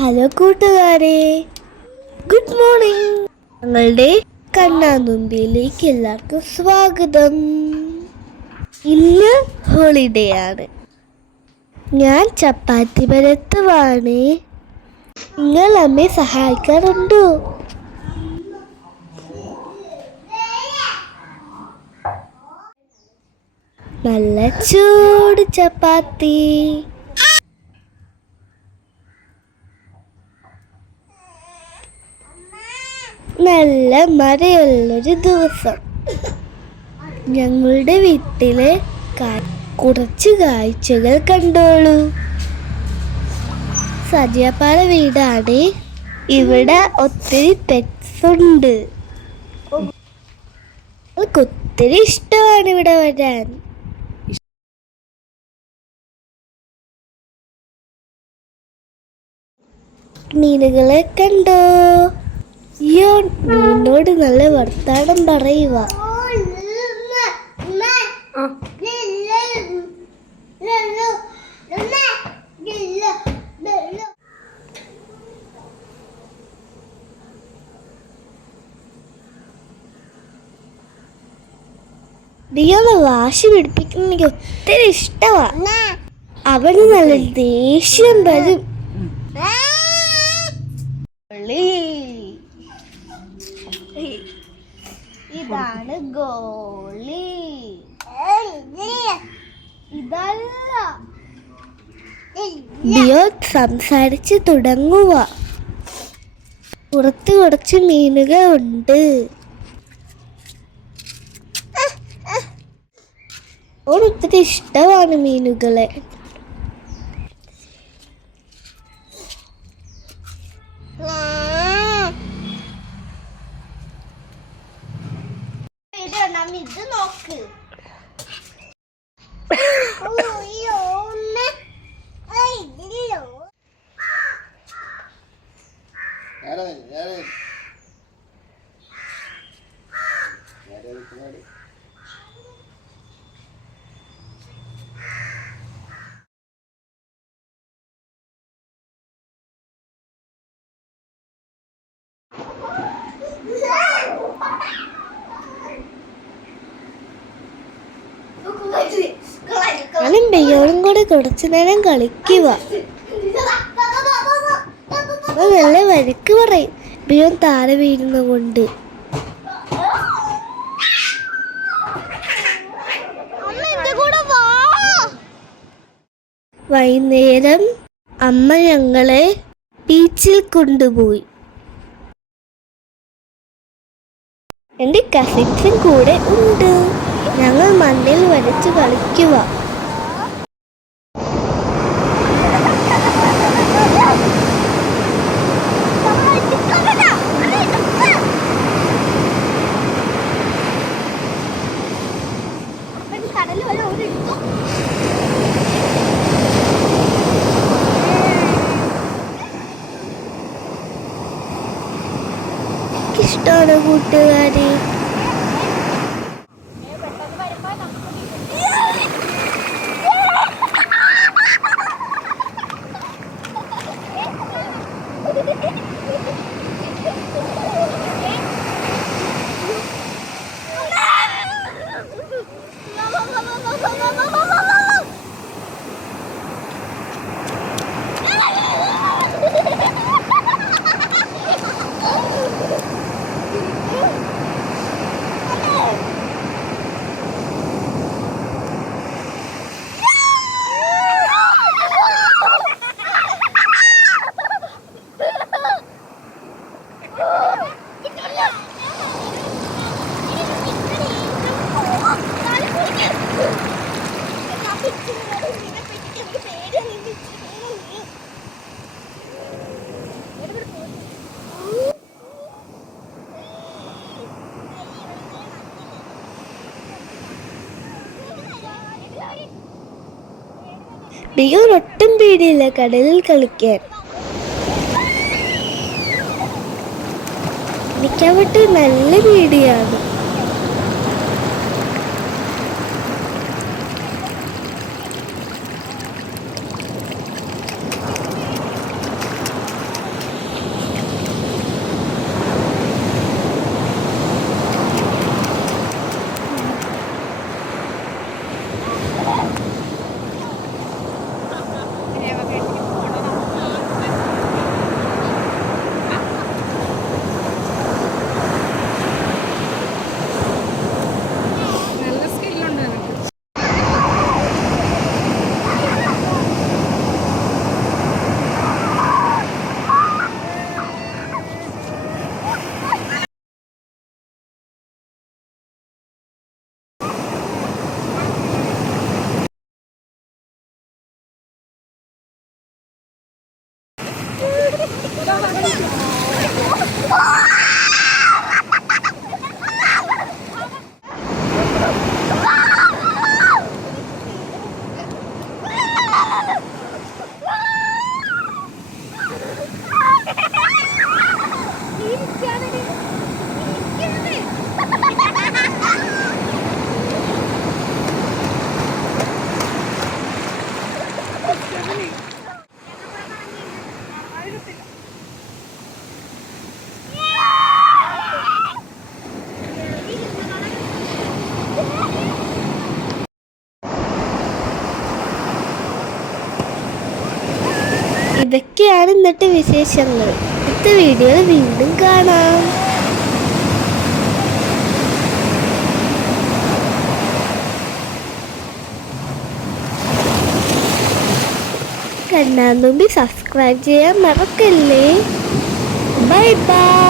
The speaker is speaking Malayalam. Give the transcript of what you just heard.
ഹലോ കൂട്ടുകാരെ, ഗുഡ് മോർണിംഗ്. ഞങ്ങളുടെ കണ്ണാന്നുമ്പിയിലേക്ക് എല്ലാവർക്കും സ്വാഗതം. ഇന്ന് ഹോളിഡേ ആണ്. ഞാൻ ചപ്പാത്തി പരത്തുവാണ്. നിങ്ങൾ അമ്മയെ സഹായിക്കാറുണ്ടോ? നല്ല ചൂട് ചപ്പാത്തി. നല്ല മഴയുള്ളൊരു ദിവസം. ഞങ്ങളുടെ വീട്ടിലെ കുറച്ച് കാഴ്ചകൾ കണ്ടോളൂ. സജിയപ്പാറ വീടാണ്. ഇവിടെ ഒത്തിരി പെറ്റ്സ് ഉണ്ട്. ഒത്തിരി ഇഷ്ടമാണ് ഇവിടെ വരാൻ. മീനുകളെ കണ്ടോ? അയ്യോ, മീനോട് നല്ല വർത്താനം പറയുക. ഡിയോന്ന് വാശി പിടിപ്പിക്കുന്ന എനിക്ക് ഒത്തിരി ഇഷ്ടമാണ്. അവന് നല്ല ദേഷ്യം വരും. ഇതാണ് ഗോളി. ഇതല്ല. ഡിയോ സംസാരിച്ച് തുടങ്ങുക. പുറത്ത് കുറച്ച് മീനുകൾ ഉണ്ട്. ഒത്തിരി ഇഷ്ടമാണ് മീനുകളെ. ഇത് നോക്ക്. ഞാനും ബെയ്യോളും കൂടെ കുറച്ചു നേരം കളിക്കുക. നല്ല വഴക്ക് പറയും ബിയോൻ താഴെ വീഴുന്ന കൊണ്ട്. വൈകുന്നേരം അമ്മ ഞങ്ങളെ ബീച്ചിൽ കൊണ്ടുപോയി. എൻ്റെ കസിൻസും കൂടെ ഉണ്ട്. ഞങ്ങൾ മണ്ണിൽ വരച്ച് കളിക്കുക. ഇഷ്ടമാണ് കൂട്ടുകാരെ. ബിയോൻ ഒട്ടും പേടിയില്ല കടലിൽ കളിക്കാൻ. എനിക്കവിട്ട് നല്ല പേടിയാണ്. ഇതൊക്കെയാണ് ഇന്നത്തെ വിശേഷങ്ങൾ. അടുത്ത വീഡിയോയിൽ വീണ്ടും കാണാം. കണ്ണാൻ തുമ്പി സബ്സ്ക്രൈബ് ചെയ്യാൻ മറക്കല്ലേ. Bye bye.